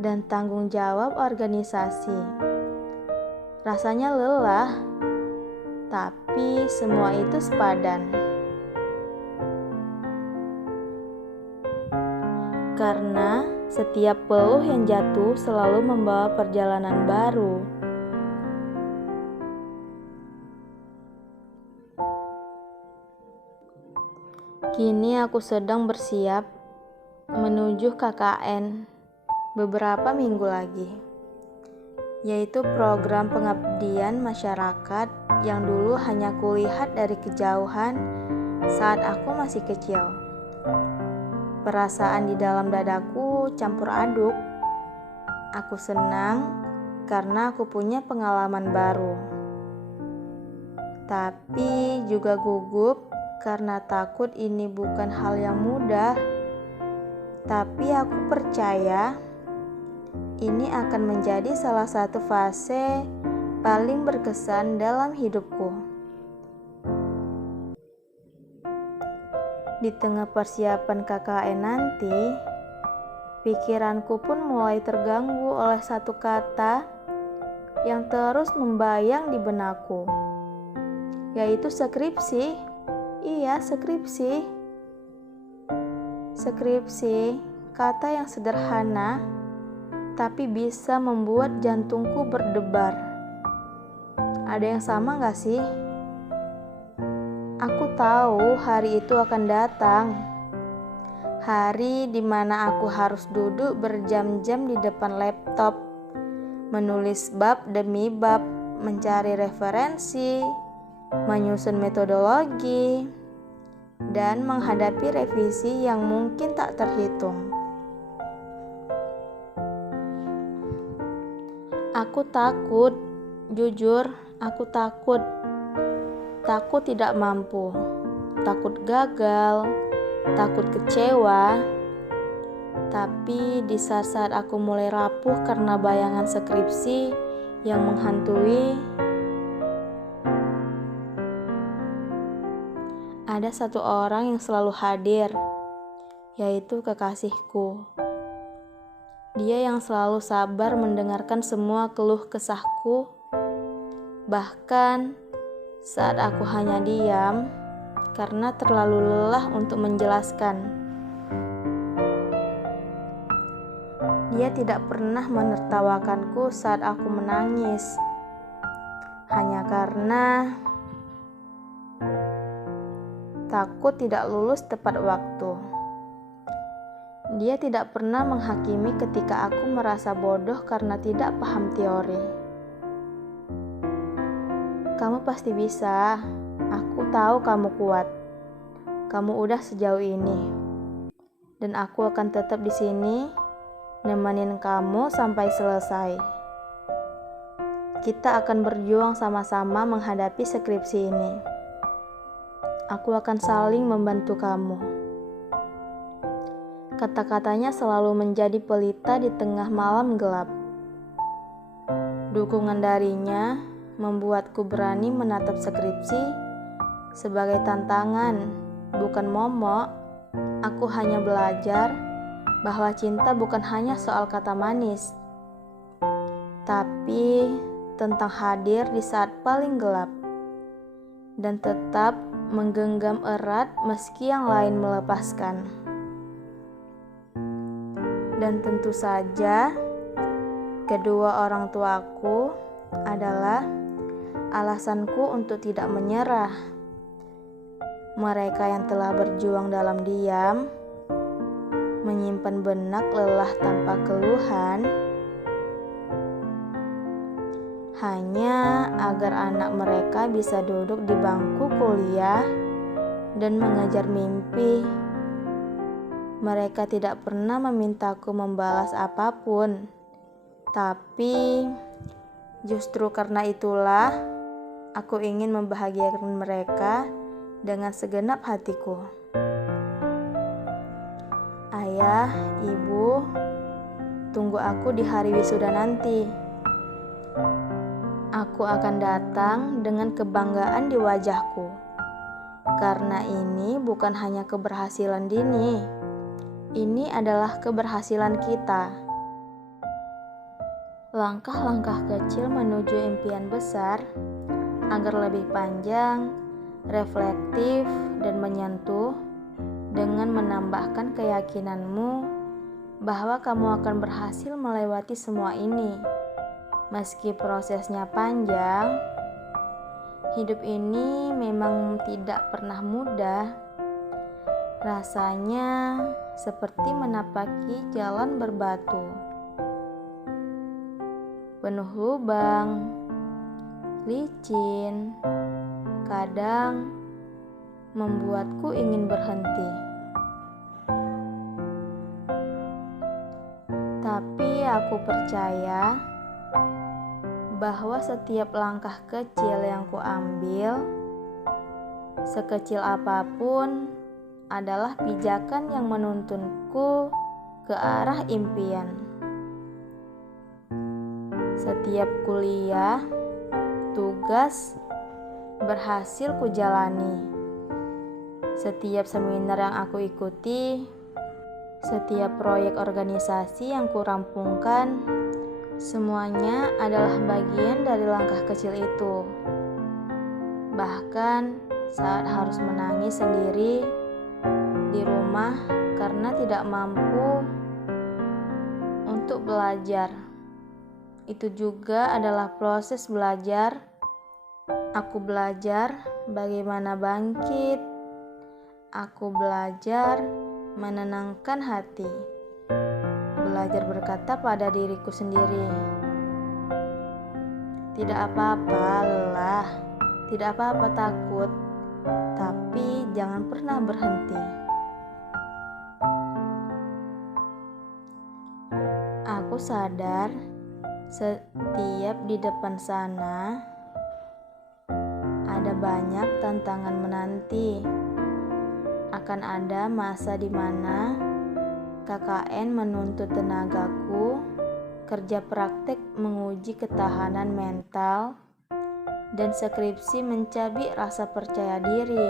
dan tanggung jawab organisasi. Rasanya lelah, tapi semua itu sepadan. Karena setiap peluh yang jatuh selalu membawa perjalanan baru. Kini aku sedang bersiap menuju KKN beberapa minggu lagi, yaitu program pengabdian masyarakat yang dulu hanya kulihat dari kejauhan saat aku masih kecil. Perasaan di dalam dadaku campur aduk. Aku senang karena aku punya pengalaman baru, tapi juga gugup karena takut ini bukan hal yang mudah. Tapi aku percaya ini akan menjadi salah satu fase paling berkesan dalam hidupku. Di tengah persiapan KKN nanti, pikiranku pun mulai terganggu oleh satu kata yang terus membayang di benakku, yaitu skripsi. Iya, skripsi. Skripsi, kata yang sederhana, tapi bisa membuat jantungku berdebar. Ada yang sama gak sih? Aku tahu hari itu akan datang. Hari di mana aku harus duduk berjam-jam di depan laptop, menulis bab demi bab, mencari referensi, menyusun metodologi, dan menghadapi revisi yang mungkin tak terhitung. Aku takut, jujur, aku takut. Takut tidak mampu, takut gagal, takut kecewa. Tapi di saat-saat aku mulai rapuh karena bayangan skripsi yang menghantui, ada satu orang yang selalu hadir, yaitu kekasihku. Dia yang selalu sabar mendengarkan semua keluh kesahku, bahkan saat aku hanya diam karena terlalu lelah untuk menjelaskan. Dia tidak pernah menertawakanku saat aku menangis, hanya karena takut tidak lulus tepat waktu. Dia tidak pernah menghakimi ketika aku merasa bodoh karena tidak paham teori. Kamu pasti bisa. Aku tahu kamu kuat. Kamu udah sejauh ini. Dan aku akan tetap di sini nemenin kamu sampai selesai. Kita akan berjuang sama-sama menghadapi skripsi ini. Aku akan saling membantu kamu. Kata-katanya selalu menjadi pelita di tengah malam gelap. Dukungan darinya membuatku berani menatap skripsi sebagai tantangan, bukan momok. Aku hanya belajar bahwa cinta bukan hanya soal kata manis, tapi tentang hadir di saat paling gelap dan tetap menggenggam erat meski yang lain melepaskan. Dan tentu saja, kedua orang tuaku adalah alasanku untuk tidak menyerah. Mereka yang telah berjuang dalam diam, menyimpan benak lelah tanpa keluhan, hanya agar anak mereka bisa duduk di bangku kuliah dan mengejar mimpi. Mereka tidak pernah memintaku membalas apapun, tapi justru karena itulah aku ingin membahagiakan mereka dengan segenap hatiku. Ayah, ibu, tunggu aku di hari wisuda nanti. Aku akan datang dengan kebanggaan di wajahku, karena ini bukan hanya keberhasilan Dini, ini adalah keberhasilan kita. Langkah-langkah kecil menuju impian besar agar lebih panjang, reflektif, dan menyentuh, dengan menambahkan keyakinanmu bahwa kamu akan berhasil melewati semua ini. Meski prosesnya panjang, hidup ini memang tidak pernah mudah. Rasanya seperti menapaki jalan berbatu, penuh lubang, licin, kadang membuatku ingin berhenti. Tapi aku percaya bahwa setiap langkah kecil yang kuambil, sekecil apapun, adalah pijakan yang menuntunku ke arah impian. Setiap kuliah, tugas berhasil kujalani. Setiap seminar yang aku ikuti, setiap proyek organisasi yang kurampungkan, semuanya adalah bagian dari langkah kecil itu. Bahkan saat harus menangis sendiri di rumah karena tidak mampu untuk belajar, itu juga adalah proses belajar. Aku belajar bagaimana bangkit. Aku belajar menenangkan hati. Belajar berkata pada diriku sendiri, tidak apa-apa lelah, tidak apa-apa takut, tapi jangan pernah berhenti. Aku sadar setiap di depan sana ada banyak tantangan menanti. Akan ada masa di mana KKN menuntut tenagaku, kerja praktek menguji ketahanan mental, dan skripsi mencabik rasa percaya diri.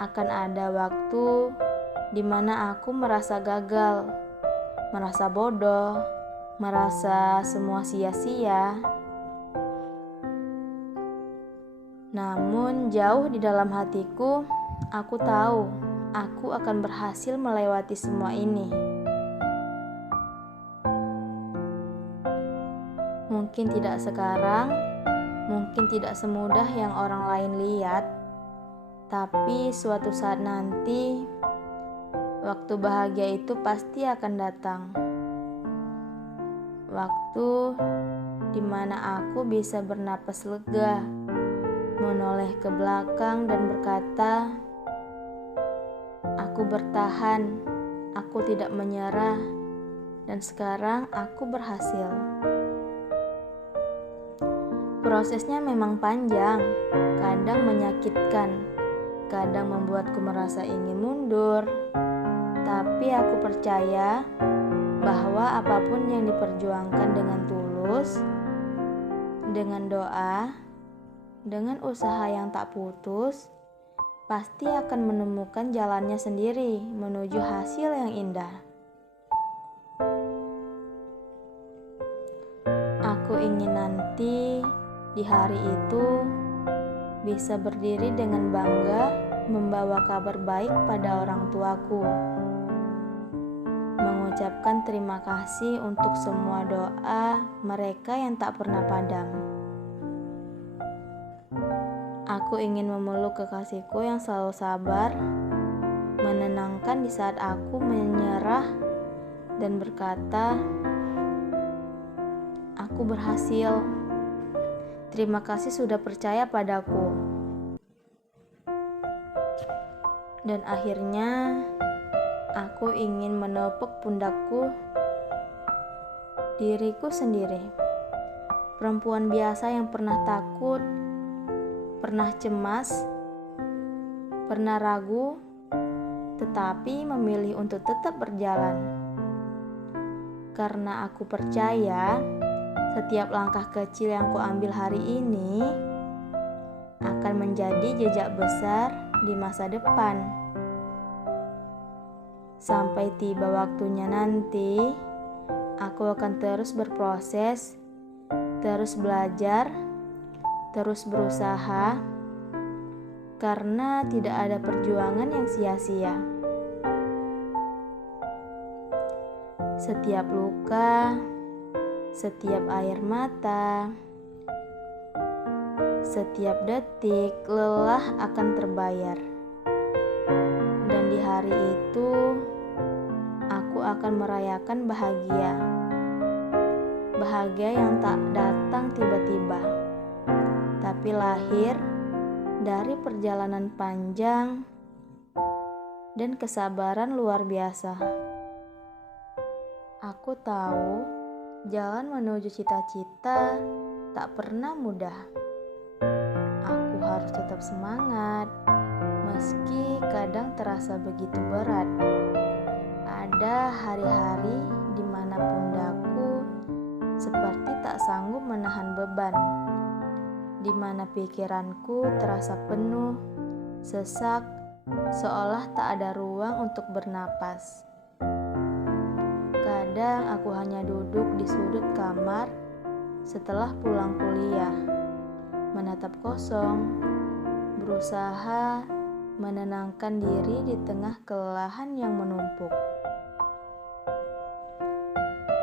Akan ada waktu di mana aku merasa gagal, merasa bodoh, merasa semua sia-sia. Namun jauh di dalam hatiku, aku tahu aku akan berhasil melewati semua ini. Mungkin tidak sekarang, mungkin tidak semudah yang orang lain lihat, tapi suatu saat nanti, waktu bahagia itu pasti akan datang. Waktu di mana aku bisa bernapas lega, menoleh ke belakang dan berkata, aku bertahan, aku tidak menyerah, dan sekarang aku berhasil. Prosesnya memang panjang, kadang menyakitkan, kadang membuatku merasa ingin mundur, tapi aku percaya bahwa apapun yang diperjuangkan dengan tulus, dengan doa, dengan usaha yang tak putus, pasti akan menemukan jalannya sendiri menuju hasil yang indah. Aku ingin nanti di hari itu bisa berdiri dengan bangga membawa kabar baik pada orang tuaku, mengucapkan terima kasih untuk semua doa mereka yang tak pernah padam. Aku ingin memeluk kekasihku yang selalu sabar, menenangkan di saat aku menyerah, dan berkata, aku berhasil. Terima kasih sudah percaya padaku. Dan akhirnya, aku ingin menepuk pundakku, diriku sendiri. Perempuan biasa yang pernah takut, pernah cemas, pernah ragu, tetapi memilih untuk tetap berjalan. Karena aku percaya setiap langkah kecil yang kuambil hari ini akan menjadi jejak besar di masa depan. Sampai tiba waktunya nanti, aku akan terus berproses, terus belajar, terus berusaha, karena tidak ada perjuangan yang sia-sia. Setiap luka, setiap air mata, setiap detik lelah akan terbayar. Dan di hari itu, aku akan merayakan bahagia. Bahagia yang tak datang tiba-tiba, tapi lahir dari perjalanan panjang dan kesabaran luar biasa. Aku tahu jalan menuju cita-cita tak pernah mudah. Aku harus tetap semangat, meski kadang terasa begitu berat. Ada hari-hari di mana pundakku seperti tak sanggup menahan beban, di mana pikiranku terasa penuh, sesak, seolah tak ada ruang untuk bernapas. Kadang aku hanya duduk di sudut kamar setelah pulang kuliah, menatap kosong, berusaha menenangkan diri di tengah kelelahan yang menumpuk.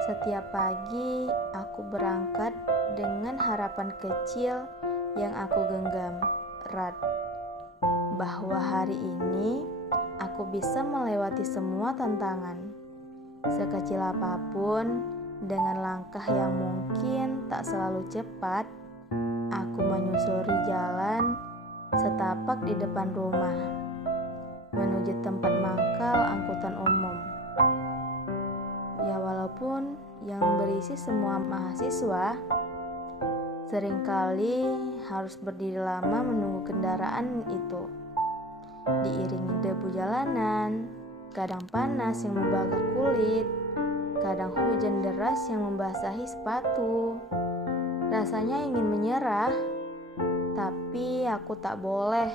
Setiap pagi aku berangkat dengan harapan kecil yang aku genggam erat, bahwa hari ini aku bisa melewati semua tantangan, sekecil apapun, dengan langkah yang mungkin tak selalu cepat. Aku menyusuri jalan setapak di depan rumah, menuju tempat mangkal angkutan umum. Ya, walaupun yang berisi semua mahasiswa, seringkali harus berdiri lama menunggu kendaraan itu. Diiringi debu jalanan, kadang panas yang membakar kulit, kadang hujan deras yang membasahi sepatu. Rasanya ingin menyerah, tapi aku tak boleh.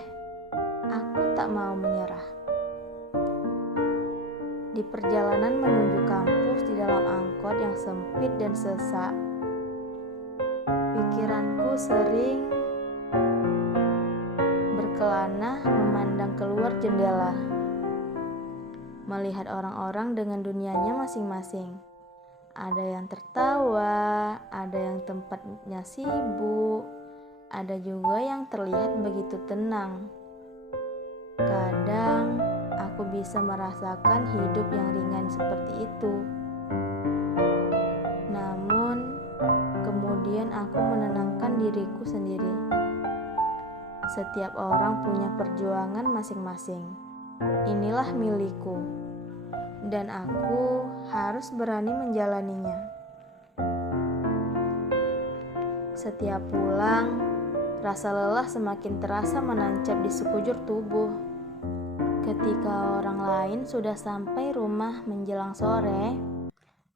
Aku tak mau menyerah. Di perjalanan menuju kampus di dalam angkot yang sempit dan sesak, pikiranku sering berkelana memandang keluar jendela, melihat orang-orang dengan dunianya masing-masing. Ada yang tertawa, ada yang tempatnya sibuk, ada juga yang terlihat begitu tenang. Kadang aku bisa merasakan hidup yang ringan seperti itu. Namun, kemudian aku menenangkan diriku sendiri. Setiap orang punya perjuangan masing-masing. Inilah milikku, dan aku harus berani menjalaninya. Setiap pulang, rasa lelah semakin terasa menancap di sekujur tubuh. Ketika orang lain sudah sampai rumah menjelang sore,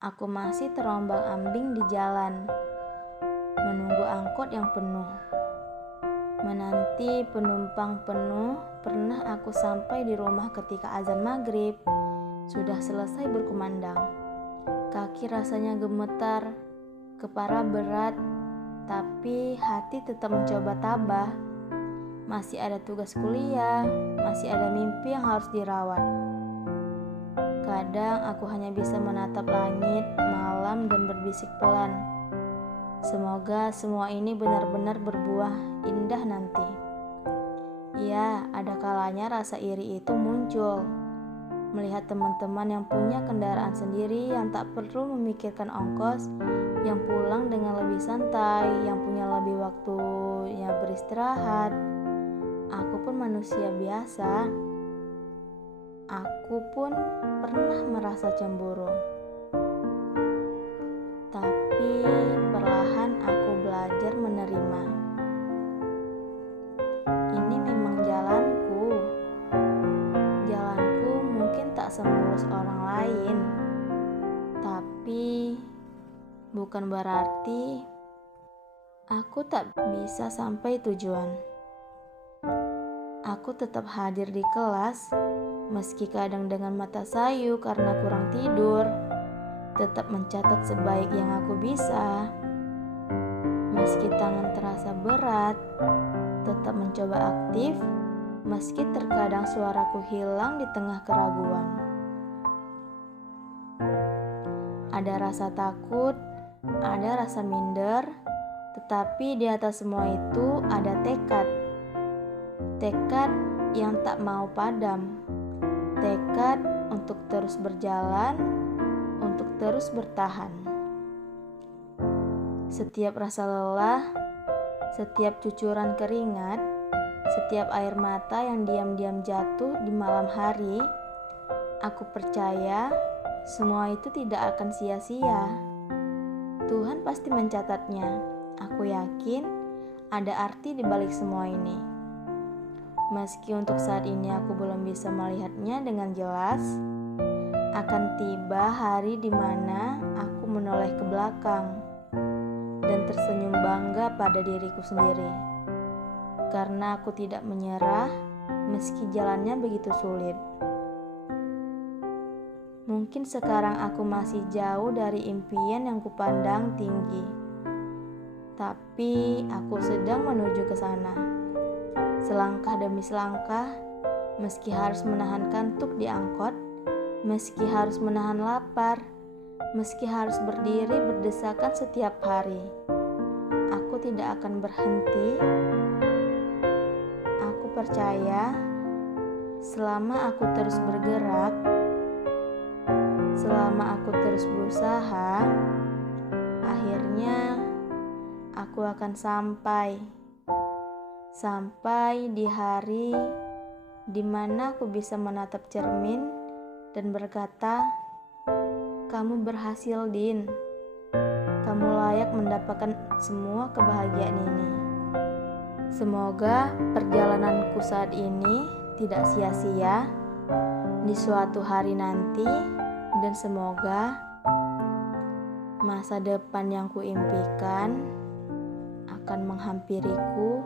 aku masih terombang-ambing di jalan, menunggu angkot yang penuh. Menanti penumpang penuh. Pernah aku sampai di rumah ketika azan maghrib sudah selesai berkumandang. Kaki rasanya gemetar, kepala berat, tapi hati tetap mencoba tabah. Masih ada tugas kuliah, masih ada mimpi yang harus dirawat. Kadang aku hanya bisa menatap langit malam dan berbisik pelan, semoga semua ini benar-benar berbuah indah nanti. Ya, ada kalanya rasa iri itu muncul, melihat teman-teman yang punya kendaraan sendiri, yang tak perlu memikirkan ongkos, yang pulang dengan lebih santai, yang punya lebih waktunya beristirahat. Aku pun manusia biasa. Aku pun pernah merasa cemburu. Tapi perlahan aku belajar menerima. Ini memang jalanku. Jalanku mungkin tak semulus orang lain, tapi bukan berarti aku tak bisa sampai tujuan. Aku tetap hadir di kelas, meski kadang dengan mata sayu karena kurang tidur, tetap mencatat sebaik yang aku bisa. Meski tangan terasa berat, tetap mencoba aktif, meski terkadang suaraku hilang di tengah keraguan. Ada rasa takut, ada rasa minder, tetapi di atas semua itu ada tekad. Tekad yang tak mau padam. Tekad untuk terus berjalan, untuk terus bertahan. Setiap rasa lelah, setiap cucuran keringat, setiap air mata yang diam-diam jatuh di malam hari, aku percaya semua itu tidak akan sia-sia. Tuhan pasti mencatatnya. Aku yakin ada arti di balik semua ini. Meski untuk saat ini aku belum bisa melihatnya dengan jelas, akan tiba hari di mana aku menoleh ke belakang dan tersenyum bangga pada diriku sendiri. Karena aku tidak menyerah, meski jalannya begitu sulit. Mungkin sekarang aku masih jauh dari impian yang kupandang tinggi, tapi aku sedang menuju ke sana. Selangkah demi selangkah, meski harus menahan kantuk di angkot, meski harus menahan lapar, meski harus berdiri berdesakan setiap hari, aku tidak akan berhenti. Aku percaya selama aku terus bergerak, selama aku terus berusaha, akhirnya aku akan sampai di hari di mana aku bisa menatap cermin dan berkata, "Kamu berhasil, Din. Kamu layak mendapatkan semua kebahagiaan ini." Semoga perjalananku saat ini tidak sia-sia di suatu hari nanti, dan semoga masa depan yang kuimpikan akan menghampiriku